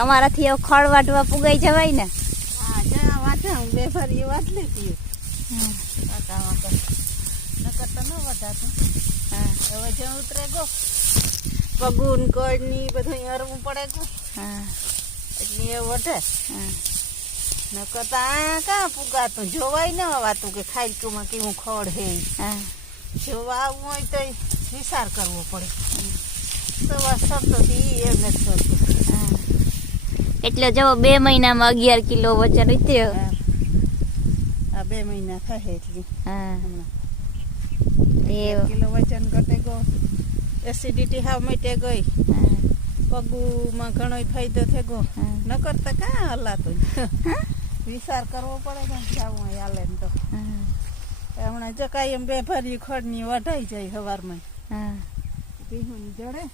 તમારાથી એવું ખડ વાટવા પુગાઈ જવાય ને. હા જ્યાં વાંચા હું 2 ફરી વાત લેતી નકર તો ન વધાતું. હવે જ્યાં ઉતરે ગો પગુન કડ ની બધું હરવું પડે ગો એટલે એ વધે. નકર તો આ કાં પુગાતું જોવાય ન વાતું કે ખાઈકુમાં કેવું ખડ હે. જોવા આવવું હોય તો વિચાર કરવો પડે. સવા સરતોથી એમ જ સરતું. એટલે જો 2 મહિનામાં 11 કિલો વજન ઉતર્યો. આ 2 મહિના થાય એટલી હમણાં 2 કિલો વજન ઘટે ગો. એસિડિટી હાવ મટે ગઈ. પગુમાં ઘણો ફાયદો થઈ ગયો. ન કરતા કાં હલાતું વિચાર કરવો પડે કે જાવું હોય હાલે ને તો. હમણાં જો કાંઈ એમ 2 ફરી ખડની વઢાઈ જાય સવારમાં. ભીહું જડે